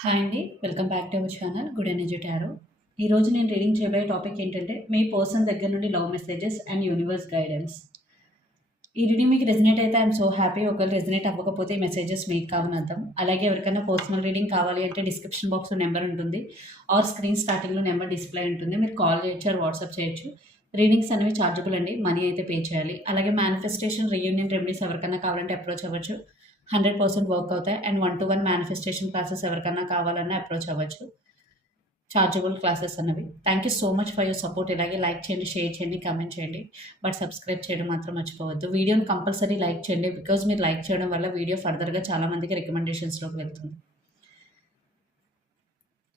Hi అండి. Welcome back to our channel good energy tarot. ఈరోజు నేను రీడింగ్ చేయబోయే టాపిక్ ఏంటంటే మీ పర్సన్ దగ్గర నుండి love messages and universe guidance. ఈ రీడింగ్ మీకు రెజినేట్ అయితే ఐఎమ్ సో హ్యాపీ. ఒకవేళ రెజినేట్ అవ్వకపోతే ఈ మెసేజెస్ మీకు కావని అర్థం. అలాగే ఎవరికైనా పర్సనల్ రీడింగ్ కావాలి అంటే డిస్క్రిప్షన్ బాక్స్లో నెంబర్ ఉంటుంది ఆర్ స్క్రీన్ స్టార్టింగ్లో నెంబర్ డిస్ప్లే ఉంటుంది. మీరు కాల్ చేయొచ్చు ఆర్ వాట్సాప్ చేయొచ్చు. రీడింగ్స్ అనేవి చార్జబుల్ అండి, మనీ అయితే పే చేయాలి. అలాగే మేనిఫెస్టేషన్ రీయూనియన్ రెమెడీస్ ఎవరికైనా కావాలంటే అప్రోచ్ అవ్వచ్చు. 100% వర్క్ అవుతాయి. అండ్ 1-to-1 మేనిఫెస్టేషన్ క్లాసెస్ ఎవరికన్నా కావాలన్నా అప్రోచ్ అవ్వచ్చు. చార్జబుల్ క్లాసెస్ అన్నవి. Thank you so much for your support. ఇలాగే లైక్ చేయండి, షేర్ చేయండి, కామెంట్ చేయండి. బట్ సబ్స్క్రైబ్ చేయడం మాత్రం మర్చిపోవద్దు. వీడియోని కంపల్సరీ లైక్ చేయండి, బికాజ్ మీరు లైక్ చేయడం వల్ల వీడియో ఫర్దర్గా చాలామందికి రికమెండేషన్స్లోకి వెళ్తుంది.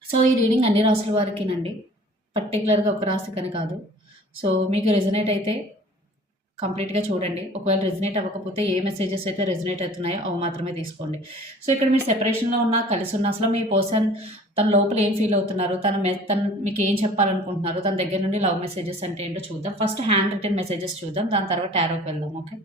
సో ఈ రీడింగ్ అన్ని రాసుల వారికినండి, పర్టికులర్గా ఒక రాశికని కాదు. సో మీకు రెజనేట్ అయితే కంప్లీట్గా చూడండి. ఒకవేళ రెజినేట్ అవ్వకపోతే ఏ మెసేజెస్ అయితే రెజినేట్ అవుతున్నాయో అవి మాత్రమే తీసుకోండి. సో ఇక్కడ మీరు సెపరేషన్లో ఉన్నా కలిసి ఉన్న అసలు మీ పర్సన్ తన లోపల ఏం ఫీల్ అవుతున్నారు, తను మీకు ఏం చెప్పాలనుకుంటున్నారు, తన దగ్గర నుండి లవ్ మెసేజెస్ అంటే ఏంటో చూద్దాం. ఫస్ట్ హ్యాండ్ రిటర్న్ మెసేజెస్ చూద్దాం, దాని తర్వాత టారోకి వెళ్దాం. Okay,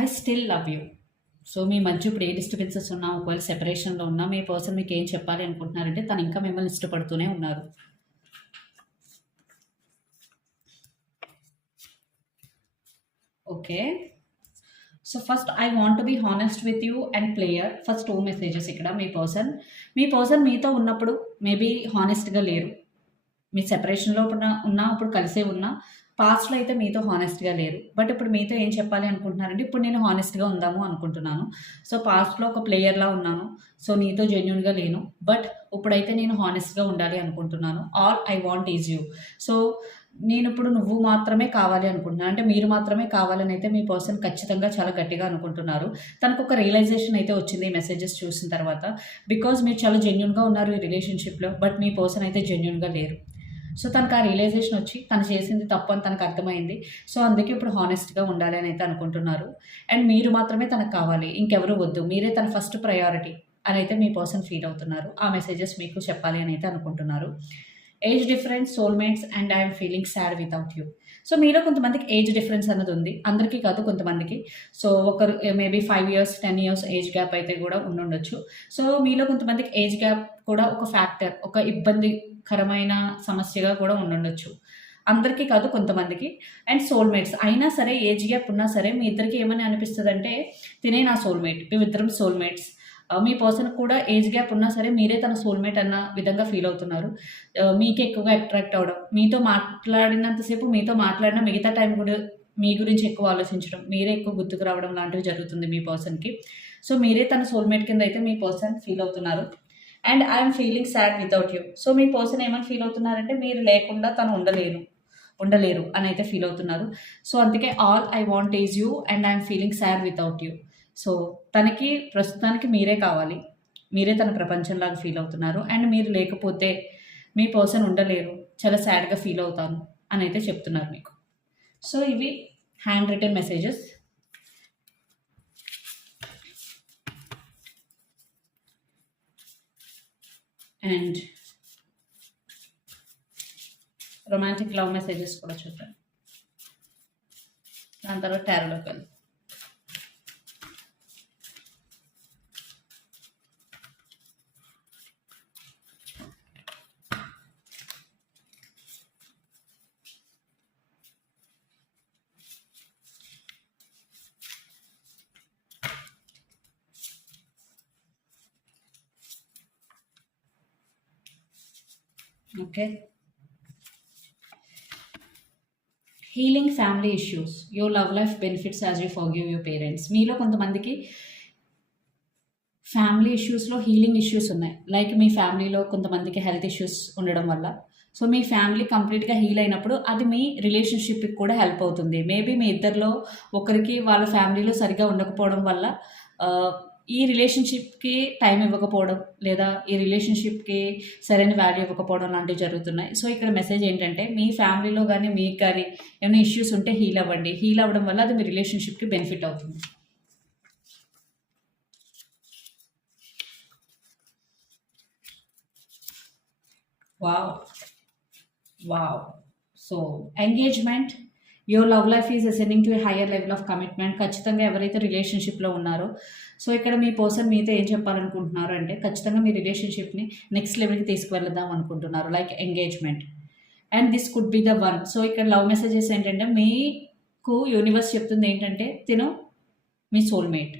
I still love you. So మీ మధ్య ఇప్పుడు ఏ డిస్టర్బెన్సెస్ ఉన్నా, ఒకవేళ సెపరేషన్లో ఉన్నా, మీ పర్సన్ మీకు ఏం చెప్పాలి అనుకుంటున్నారంటే తను ఇంకా మిమ్మల్ని ఇష్టపడుతూనే ఉన్నారు. Okay, so first I want to be honest with you and player. First 2 messages ఇక్కడ. మీ పర్సన్ మీతో ఉన్నప్పుడు మేబీ హానెస్ట్గా లేరు. మీ సెపరేషన్లో ఉన్నా ఇప్పుడు కలిసే ఉన్నా, పాస్ట్లో అయితే మీతో హానెస్ట్గా లేరు. బట్ ఇప్పుడు మీతో ఏం చెప్పాలి అనుకుంటున్నారంటే ఇప్పుడు నేను హానెస్ట్గా ఉందాము అనుకుంటున్నాను. సో పాస్ట్లో ఒక ప్లేయర్లా ఉన్నాను, సో నీతో జెన్యున్గా లేను, బట్ ఇప్పుడైతే నేను హానెస్ట్గా ఉండాలి అనుకుంటున్నాను. All I want is you. So నేను ఇప్పుడు నువ్వు మాత్రమే కావాలి అనుకుంటున్నాను, అంటే మీరు మాత్రమే కావాలని అయితే మీ పర్సన్ ఖచ్చితంగా చాలా గట్టిగా అనుకుంటున్నారు. తనకు ఒక రియలైజేషన్ అయితే వచ్చింది ఈ మెసేజెస్ చూసిన తర్వాత. బికాజ్ మీరు చాలా జెన్యున్గా ఉన్నారు ఈ రిలేషన్షిప్లో, బట్ మీ పర్సన్ అయితే జెన్యున్గా లేరు. సో తనకు ఆ రియలైజేషన్ వచ్చి తను చేసింది తప్పు అని తనకు అర్థమైంది. సో అందుకే ఇప్పుడు హానెస్ట్గా ఉండాలి అని అయితే అనుకుంటున్నారు. అండ్ మీరు మాత్రమే తనకు కావాలి, ఇంకెవరు వద్దు, మీరే తన ఫస్ట్ ప్రయారిటీ అని అయితే మీ పర్సన్ ఫీల్ అవుతున్నారు. ఆ మెసేజెస్ మీకు చెప్పాలి అని అయితే అనుకుంటున్నారు. Age difference, soulmates and I'm feeling sad without you. So మీలో కొంతమందికి ఏజ్ డిఫరెన్స్ అన్నది ఉంది, అందరికీ కాదు కొంతమందికి. సో ఒకరు maybe 5 years 10 years age gap అయితే కూడా ఉండొచ్చు. సో మీలో కొంతమందికి ఏజ్ గ్యాప్ కూడా ఒక ఫ్యాక్టర్, ఒక ఇబ్బందికరమైన సమస్యగా కూడా ఉండొచ్చు. అందరికీ కాదు కొంతమందికి. అండ్ సోల్మేట్స్ అయినా సరే, ఏజ్ గ్యాప్ ఉన్నా సరే మీ ఇద్దరికి ఏమని అనిపిస్తుంది అంటే తినే నా సోల్మేట్, మేమిద్దరం సోల్మేట్స్. మీ పర్సన్ కూడా ఏజ్ గ్యాప్ ఉన్నా సరే మీరే తన సోల్మేట్ అన్న విధంగా ఫీల్ అవుతున్నారు. మీకే ఎక్కువగా అట్రాక్ట్ అవ్వడం, మీతో మాట్లాడినంతసేపు మీతో మాట్లాడిన మిగతా టైం కూడా మీ గురించి ఎక్కువ ఆలోచించడం, మీరే ఎక్కువ గుర్తుకు రావడం లాంటివి జరుగుతుంది మీ పర్సన్కి. సో మీరే తన సోల్మేట్ కింద అయితే మీ పర్సన్ ఫీల్ అవుతున్నారు. And I'm feeling sad without you. So me person ఏమని ఫీల్ అవుతున్నారంటే మీరు లేకుండా తను ఉండలేరు అని అయితే ఫీల్ అవుతున్నారు. సో అందుకే all I want is you and I'm feeling sad without you. So తనకి ప్రస్తుతానికి మీరే కావాలి, మీరే తన ప్రపంచంలాగా ఫీల్ అవుతున్నారు. అండ్ మీరు లేకపోతే మీ పర్సన్ ఉండలేరు, చాలా సాడ్గా ఫీల్ అవుతాను అని అయితే చెప్తున్నారు మీకు. సో ఇవి hand written messages. And romantic love messages కూడా చూద్దాం, దాని తర్వాత టారోలోకి వెళ్దాం. Okay, healing family issues, your love life benefits as you forgive your parents. మీలో కొంతమందికి ఫ్యామిలీ ఇష్యూస్లో హీలింగ్ ఇష్యూస్ ఉన్నాయి. లైక్ మీ ఫ్యామిలీలో కొంతమందికి హెల్త్ ఇష్యూస్ ఉండడం వల్ల సో మీ ఫ్యామిలీ కంప్లీట్గా హీల్ అయినప్పుడు అది మీ రిలేషన్షిప్కి కూడా హెల్ప్ అవుతుంది. మేబీ మీ ఇద్దరిలో ఒకరికి వాళ్ళ ఫ్యామిలీలో సరిగ్గా ఉండకపోవడం వల్ల ఈ రిలేషన్షిప్కి టైం ఇవ్వకపోవడం లేదా ఈ రిలేషన్షిప్కి సరైన వాల్యూ ఇవ్వకపోవడం లాంటివి జరుగుతున్నాయి. సో ఇక్కడ మెసేజ్ ఏంటంటే మీ ఫ్యామిలీలో కానీ మీకు కానీ ఏమైనా ఇష్యూస్ ఉంటే హీల్ అవ్వండి. హీల్ అవ్వడం వల్ల అది మీ రిలేషన్షిప్కి బెనిఫిట్ అవుతుంది. Wow! Wow! So engagement, your love life is ascending to a higher level of commitment. ఖచ్చితంగా ఎవరైతే రిలేషన్‌షిప్‌లో ఉన్నారో, సో ఇక్కడ మీ పర్సన్ మీతో ఏం చెప్పాలనుకుంటున్నారు అంటే, ఖచ్చితంగా మీ రిలేషన్‌షిప్‌ని నెక్స్ట్ లెవెల్‌కి తీసుకువెళదాం అనుకుంటున్నారు. Like engagement. And this could be the one. So ఇక్కడ లవ్ మెసేజెస్ ఏంటంటే, మీకు యూనివర్స్ చెప్తుంది ఏంటంటే, తిను మీ సోల్‌మేట్.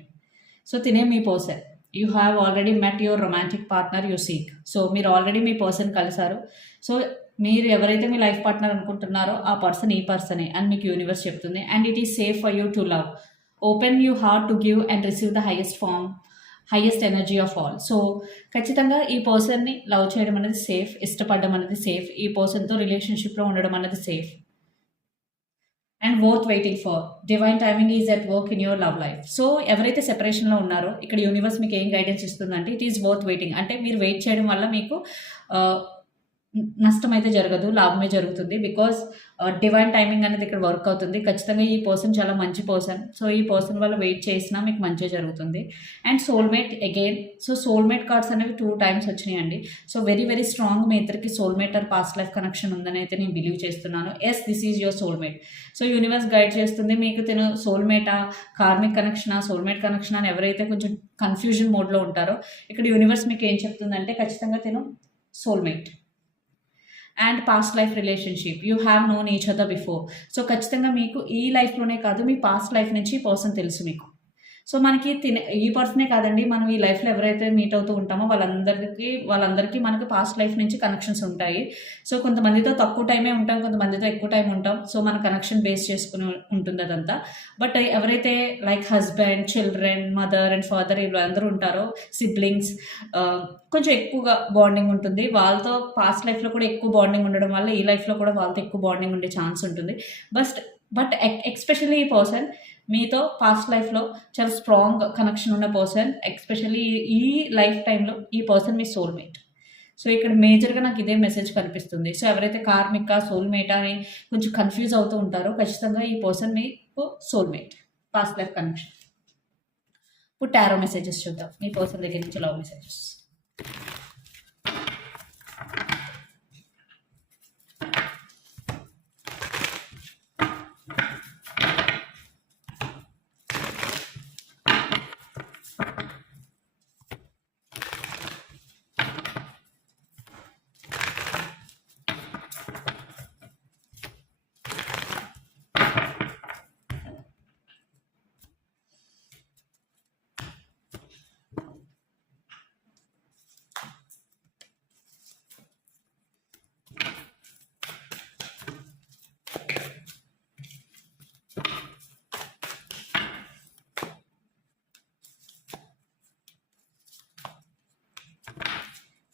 సో తినే మీ person. You have already met your romantic partner you seek. So మీరు ఆల్రెడీ మీ పర్సన్ కలిసారు. సో మీరు ఎవరైతే మీ లైఫ్ పార్ట్నర్ అనుకుంటున్నారో ఆ పర్సన్ ఈ పర్సనే అని మీకు యూనివర్స్ చెప్తుంది. And it is safe for you to love. Open you heart to give and receive the highest energy of all. So ఖచ్చితంగా ఈ పర్సన్ని లవ్ చేయడం అనేది సేఫ్, ఇష్టపడడం అనేది సేఫ్, ఈ పర్సన్తో రిలేషన్షిప్లో ఉండడం అనేది safe and worth waiting for. Divine timing is at work in your love life. So ఎవరైతే సెపరేషన్లో ఉన్నారో ఇక్కడ యూనివర్స్ మీకు ఏం గైడెన్స్ ఇస్తుందంటే, ఇట్ ఈస్ వర్త్ వెయిటింగ్. అంటే మీరు వెయిట్ చేయడం వల్ల మీకు నష్టం అయితే జరగదు, లాభమే జరుగుతుంది. బికాజ్ డివైన్ టైమింగ్ అనేది ఇక్కడ వర్క్ అవుతుంది. ఖచ్చితంగా ఈ పర్సన్ చాలా మంచి పర్సన్. సో ఈ పర్సన్ వల్ల వెయిట్ చేసినా మీకు మంచిగా జరుగుతుంది. And soulmate again. So soulmate cards అనేవి 2 times వచ్చినాయండి. సో వెరీ వెరీ స్ట్రాంగ్ మీ ఇద్దరికి soulmate or past life connection ఉందని అయితే నేను బిలీవ్ చేస్తున్నాను. Yes, this is your soulmate. So universe guide చేస్తుంది మీకు తిను సోల్మేటా, కార్మిక్ కనెక్షనా, సోల్మేట్ కనెక్షన్ అని ఎవరైతే కొంచెం కన్ఫ్యూజన్ మోడ్లో ఉంటారో ఇక్కడ యూనివర్స్ మీకు ఏం చెప్తుందంటే, ఖచ్చితంగా తిను soulmate. And past life relationship, you have known each other before. So ఖచ్చితంగా మీకు ఈ లైఫ్లోనే కాదు, మీ పాస్ట్ లైఫ్ నుంచి ఈ పర్సన్ తెలుసు మీకు. సో మనకి ఈ పర్సనే కాదండి, మనం ఈ లైఫ్లో ఎవరైతే మీట్ అవుతూ ఉంటామో వాళ్ళందరికీ మనకి పాస్ట్ లైఫ్ నుంచి కనెక్షన్స్ ఉంటాయి. సో కొంతమందితో తక్కువ టైమే ఉంటాం, కొంతమందితో ఎక్కువ టైం ఉంటాం. సో మన కనెక్షన్ బేస్ చేసుకుని ఉంటుంది అదంతా. బట్ ఎవరైతే like husband, children, mother and father వీళ్ళందరూ ఉంటారో, సిబ్లింగ్స్, కొంచెం ఎక్కువగా బాండింగ్ ఉంటుంది. వాళ్ళతో పాస్ట్ లైఫ్లో కూడా ఎక్కువ బాండింగ్ ఉండడం వల్ల ఈ లైఫ్లో కూడా వాళ్ళతో ఎక్కువ బాండింగ్ ఉండే ఛాన్స్ ఉంటుంది. బట్ ఎక్స్పెషల్లీ ఈ పర్సన్ మీతో పాస్ట్ లైఫ్లో చాలా స్ట్రాంగ్ కనెక్షన్ ఉన్న పర్సన్. ఎక్స్పెషల్లీ ఈ లైఫ్ టైంలో ఈ పర్సన్ మీ సోల్మేట్. సో ఇక్కడ మేజర్గా నాకు ఇదే మెసేజ్ కనిపిస్తుంది. సో ఎవరైతే కార్మిక, సోల్మేటా అని కొంచెం కన్ఫ్యూజ్ అవుతూ ఉంటారో, ఖచ్చితంగా ఈ పర్సన్ మీకు సోల్మేట్, పాస్ట్ లైఫ్ కనెక్షన్. ఇప్పుడు టారో మెసేజెస్ చూద్దాం మీ పర్సన్ దగ్గర నుంచి love messages.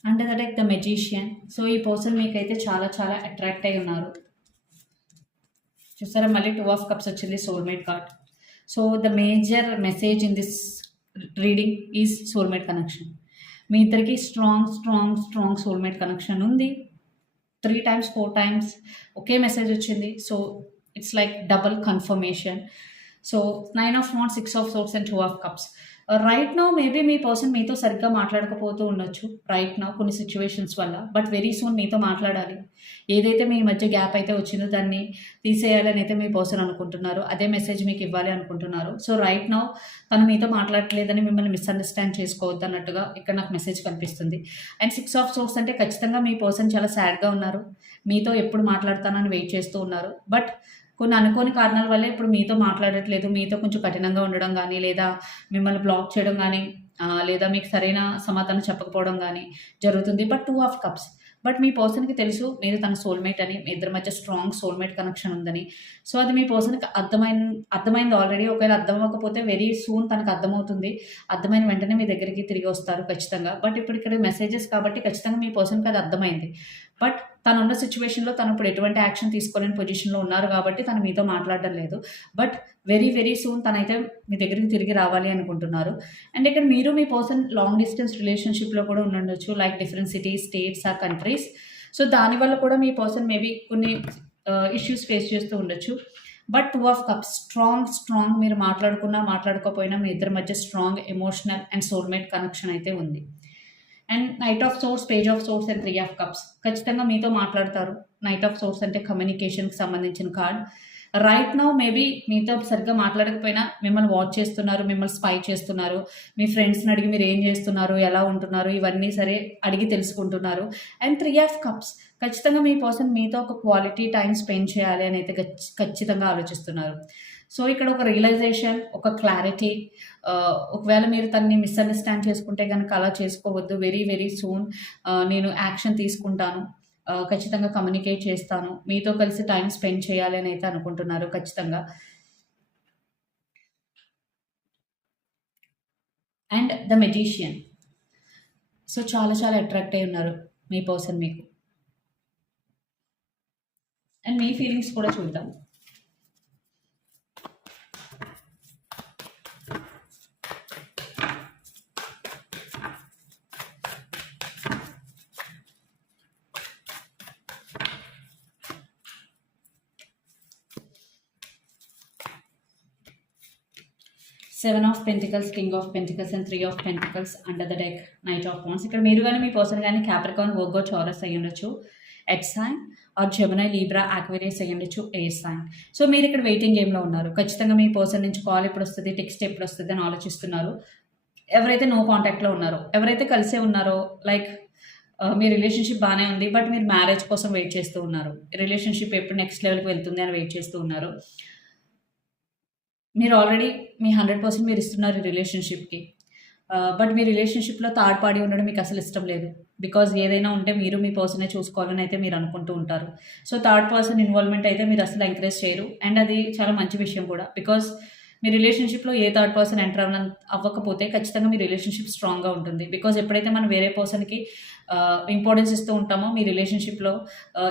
Under the deck the magician. So ఈ పర్సన్ మీకైతే చాలా చాలా అట్రాక్ట్ అయి ఉన్నారు. చూసారా, మళ్ళీ 2 of Cups వచ్చింది, soulmate card. So the major message in this reading is soulmate connection. మీ ఇద్దరికి strong strong strong soulmate connection ఉంది. 3 times 4 times ఒకే మెసేజ్ వచ్చింది. So it's like double confirmation. So 9 of Wands, 6 of Swords and 2 of Cups. Right now maybe మీ person మీతో సరిగ్గా మాట్లాడకపోతూ ఉండొచ్చు రైట్ నౌ కొన్ని సిచ్యువేషన్స్ వల్ల. బట్ వెరీ సూన్ మీతో మాట్లాడాలి. ఏదైతే మీ మధ్య గ్యాప్ అయితే వచ్చిందో దాన్ని తీసేయాలని అయితే మీ పర్సన్ అనుకుంటున్నారు. అదే మెసేజ్ మీకు ఇవ్వాలి అనుకుంటున్నారు. సో రైట్ నౌ తను మీతో మాట్లాడట్లేదని మిమ్మల్ని మిస్అండర్స్టాండ్ చేసుకోవద్దు అన్నట్టుగా ఇక్కడ నాకు మెసేజ్ కనిపిస్తుంది. అండ్ 6 of Swords అంటే ఖచ్చితంగా మీ పర్సన్ చాలా సాడ్గా ఉన్నారు. మీతో ఎప్పుడు మాట్లాడతానని వెయిట్ చేస్తూ ఉన్నారు. బట్ కొన్ని అనుకోని కారణాల వల్ల ఇప్పుడు మీతో మాట్లాడట్లేదు. మీతో కొంచెం కఠినంగా ఉండడం కానీ, లేదా మిమ్మల్ని బ్లాక్ చేయడం కానీ, లేదా మీకు సరైన సమాధానం చెప్పకపోవడం కానీ జరుగుతుంది. But 2 of Cups. బట్ మీ పర్సన్కి తెలుసు మీరు తన సోల్మేట్ అని, మీ ఇద్దరి మధ్య స్ట్రాంగ్ సోల్మేట్ కనెక్షన్ ఉందని. సో అది మీ పర్సన్కి అర్థమైంది ఆల్రెడీ. ఒకవేళ అర్థం అవ్వకపోతే వెరీ సూన్ తనకు అర్థమవుతుంది. అర్థమైన వెంటనే మీ దగ్గరికి తిరిగి వస్తారు ఖచ్చితంగా. బట్ ఇప్పుడు ఇక్కడ మెసేజెస్ కాబట్టి ఖచ్చితంగా మీ పర్సన్కి అది అర్థమైంది. బట్ తనున్న సిచ్యువేషన్‌లో తను ఇప్పుడు ఎటువంటి యాక్షన్ తీసుకోలేని పొజిషన్‌లో ఉన్నారు కాబట్టి తను మీతో మాట్లాడడం లేదు. బట్ వెరీ, వెరీ సూన్ తనైతే మీ దగ్గరికి తిరిగి రావాలి అనుకుంటున్నారు. అండ్ ఇక్కడ మీరు మీ పర్సన్ లాంగ్ డిస్టెన్స్ రిలేషన్‌షిప్‌లో కూడా ఉండుండొచ్చు. Like different cities, states or countries. So, దానివల్ల కూడా మీ పర్సన్ మేబీ కొన్ని ఇష్యూస్ ఫేస్ చేస్తూ ఉండొచ్చు. బట్ 2 ఆఫ్ కప్స్ స్ట్రాంగ్ మీరు మాట్లాడుకున్నా, మాట్లాడుకోకపోయినా మీ ఇద్దరి మధ్య strong emotional and soulmate connection అయితే ఉంది. And knight of swords, page of swords and 3 of cups ఖచ్చితంగా మీతో మాట్లాడతారు. నైట్ ఆఫ్ సోర్స్ అంటే కమ్యూనికేషన్‌కి సంబంధించిన కార్డ్. రైట్ నౌ మేబీ మీతో సరిగ్గా మాట్లాడకపోయినా మిమ్మల్ని వాచ్ చేస్తున్నారు, మిమ్మల్ని స్పై చేస్తున్నారు. మీ ఫ్రెండ్స్‌ని అడిగి మీరు ఏం చేస్తున్నారు, ఎలా ఉంటున్నారు ఇవన్నీ సరే అడిగి తెలుసుకుంటున్నారు. అండ్ 3 ఆఫ్ కప్స్ ఖచ్చితంగా మీ పర్సన్ మీతో ఒక క్వాలిటీ టైం స్పెండ్ చేయాలి అని అయితే ఖచ్చితంగా ఆలోచిస్తున్నారు. సో, ఇక్కడ ఒక రియలైజేషన్, ఒక క్లారిటీ, ఒకవేళ మీరు తనని మిస్‌అండర్‌స్టాండ్ చేసుకుంటే గనక అలా చేసుకోవద్దు. వెరీ, వెరీ సూన్ నేను యాక్షన్ తీసుకుంటాను. ఖచ్చితంగా కమ్యూనికేట్ చేస్తాను. మీతో కలిసి టైమ్ స్పెండ్ చేయాలి అని అయితే అనుకుంటున్నారు ఖచ్చితంగా. And the magician. సో, చాలా చాలా అట్రాక్ట్ అయ్యి ఉన్నారు మీ పర్సన్ మీకు. అండ్ మీ ఫీలింగ్స్ కూడా చూద్దాం. 7 of pentacles, king of pentacles and 3 of pentacles under the deck, knight of wands. ఇక్కడ మీరు కానీ మీ పర్సన్ కానీ క్యాప్రికార్న్, వర్గో, చౌరస్ అయ్యి ఉండొచ్చు. Earth sign or Gemini, Libra, Aquarius అయ్యి ఉండొచ్చు. Air sign. సో, మీరు ఇక్కడ వెయిటింగ్ గేమ్‌లో ఉన్నారు. ఖచ్చితంగా మీ పర్సన్ నుంచి కాల్ ఎప్పుడు వస్తుంది, టెక్స్ట్ ఎప్పుడు వస్తుంది అని ఆలోచిస్తున్నారు. ఎవరైతే నో కాంటాక్ట్‌లో ఉన్నారో, ఎవరైతే కలిసే ఉన్నారో, లైక్ మీ రిలేషన్‌షిప్ బానే ఉంది. బట్ మీరు మ్యారేజ్ కోసం వెయిట్ చేస్తూ ఉన్నారు. రిలేషన్‌షిప్ ఎప్పుడు నెక్స్ట్ లెవెల్‌కి వెళ్తుంది అని వెయిట్ చేస్తూ ఉన్నారు. మీరు ఆల్రెడీ మీ 100% మీరు ఇస్తున్నారు ఈ రిలేషన్‌షిప్‌కి. బట్ మీ రిలేషన్‌షిప్‌లో థర్డ్ పార్టీ ఉండడం మీకు అసలు ఇష్టం లేదు. బికాజ్ ఏదైనా ఉంటే మీరు మీ పర్సనే చూసుకోవాలని అయితే మీరు అనుకుంటూ ఉంటారు. సో, థర్డ్ పర్సన్ ఇన్వాల్వ్‌మెంట్ అయితే మీరు అసలు ఎంకరేజ్ చేయరు. అండ్ అది చాలా మంచి విషయం కూడా. బికాజ్ మీ రిలేషన్‌షిప్‌లో ఏ థర్డ్ పర్సన్ ఎంటర్ అవ్వకపోతే ఖచ్చితంగా మీ రిలేషన్‌షిప్ స్ట్రాంగ్‌గా ఉంటుంది. బికాజ్ ఎప్పుడైతే మనం వేరే పర్సన్‌కి ఇంపార్టెన్స్ ఇస్తూ ఉంటామో మీ రిలేషన్‌షిప్‌లో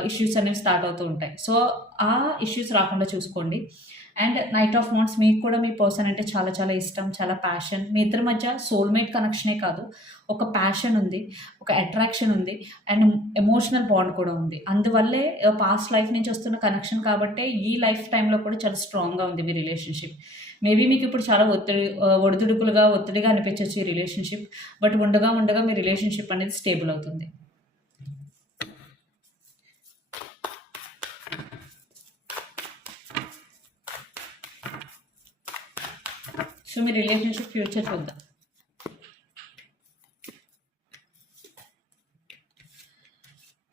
ఇష్యూస్ అనేవి స్టార్ట్ అవుతూ ఉంటాయి. సో, ఆ ఇష్యూస్ రాకుండా చూసుకోండి. అండ్ నైట్ ఆఫ్ వాండ్స్, మీకు కూడా మీ పర్సన్ అంటే చాలా చాలా ఇష్టం, చాలా ప్యాషన్. మీ ఇద్దరి మధ్య సోల్‌మేట్ కనెక్షనే కాదు, ఒక ప్యాషన్ ఉంది, ఒక అట్రాక్షన్ ఉంది అండ్ ఎమోషనల్ బాండ్ కూడా ఉంది. అందువల్లే పాస్ట్ లైఫ్ నుంచి వస్తున్న కనెక్షన్ కాబట్టే ఈ లైఫ్ టైమ్‌లో కూడా చాలా స్ట్రాంగ్‌గా ఉంది మీ రిలేషన్‌షిప్. మేబీ మీకు ఇప్పుడు చాలా ఒత్తిడిగా అనిపించొచ్చు ఈ రిలేషన్‌షిప్. బట్ ఉండగా ఉండగా మీ రిలేషన్‌షిప్ అనేది స్టేబుల్ అవుతుంది. సో, మీ రిలేషన్‌షిప్ ఫ్యూచర్ చూద్దాం.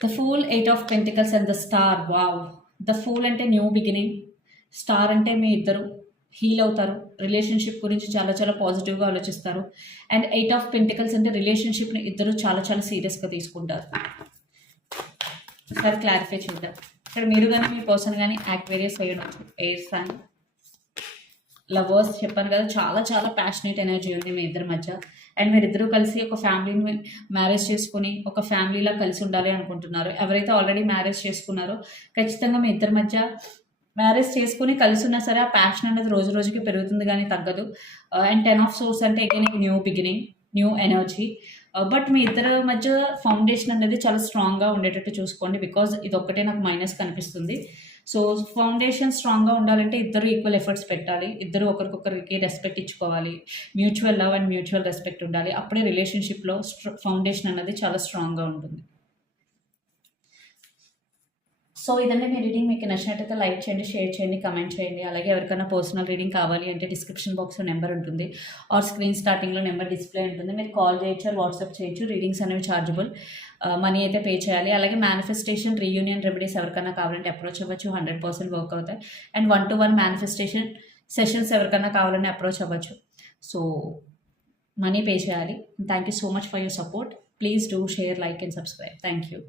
The fool, 8 of pentacles and the star. Wow! The fool అంటే న్యూ బిగినింగ్. స్టార్ అంటే మీ ఇద్దరు హీల్ అవుతారు. రిలేషన్‌షిప్ గురించి చాలా చాలా పాజిటివ్‌గా ఆలోచిస్తారు. అండ్ 8 ఆఫ్ పెంటికల్స్ అంటే రిలేషన్‌షిప్‌ని ఇద్దరు చాలా చాలా సీరియస్‌గా తీసుకుంటారు. ఒకసారి క్లారిఫై చూద్దాం. ఇక్కడ మీరు గాని మీ పర్సన్ గాని యాక్వేరియస్ అయ్యి ఎయిర్ సైన్. లవర్స్ చెప్పాను కదా, చాలా చాలా ప్యాషనేట్ ఎనర్జీ ఉంది మీ ఇద్దరి మధ్య. అండ్ మీరిద్దరూ కలిసి ఒక ఫ్యామిలీని మ్యారేజ్ చేసుకుని ఒక ఫ్యామిలీలా కలిసి ఉండాలి అనుకుంటున్నారు. ఎవరైతే ఆల్రెడీ మ్యారేజ్ చేసుకున్నారో ఖచ్చితంగా మీ ఇద్దరి మధ్య మ్యారేజ్ చేసుకుని కలిసి ఉన్నా సరే ఆ ప్యాషన్ అనేది రోజు రోజుకి పెరుగుతుంది కానీ తగ్గదు. అండ్ 10 ఆఫ్ సోర్స్ అంటే again new beginning, new energy. But మీ ఇద్దరి మధ్య ఫౌండేషన్ అనేది చాలా స్ట్రాంగ్‌గా ఉండేటట్టు చూసుకోండి. బికాజ్ ఇదొక్కటే నాకు మైనస్ కనిపిస్తుంది. సో, ఫౌండేషన్ స్ట్రాంగ్‌గా ఉండాలంటే ఇద్దరు ఈక్వల్ ఎఫర్ట్స్ పెట్టాలి. ఇద్దరు ఒకరికొకరికి రెస్పెక్ట్ ఇచ్చుకోవాలి. Mutual love and mutual respect ఉండాలి. అప్పుడే రిలేషన్‌షిప్‌లో ఫౌండేషన్ అనేది చాలా స్ట్రాంగ్‌గా ఉంటుంది. సో, ఇదండి మీ రీడింగ్. మీకు నచ్చినట్టయితే లైక్ చేయండి, షేర్ చేయండి, కమెంట్ చేయండి. అలాగే ఎవరికైనా పర్సనల్ రీడింగ్ కావాలి అంటే డిస్క్రిప్షన్ బాక్స్‌లో నెంబర్ ఉంటుంది. ఆర్ స్క్రీన్ స్టార్టింగ్‌లో నెంబర్ డిస్ప్లే ఉంటుంది. మీరు కాల్ చేయొచ్చు ఆర్ వాట్సాప్ చేయొచ్చు. రీడింగ్స్ అనేవి చార్జబుల్. మనీ అయితే పే చేయాలి. అలాగే మేనిఫెస్టేషన్, రీయూనియన్ రెమెడీస్ ఎవరికైనా కావాలంటే అప్రోచ్ అవ్వచ్చు. 100% వర్క్ అవుతాయి. అండ్ 1-to-1 మేనిఫెస్టేషన్ సెషన్స్ ఎవరికైనా కావాలని అప్రోచ్ అవ్వచ్చు. సో, మనీ పే చేయాలి. Thank you so much for your support. Please do share, like and subscribe. Thank you.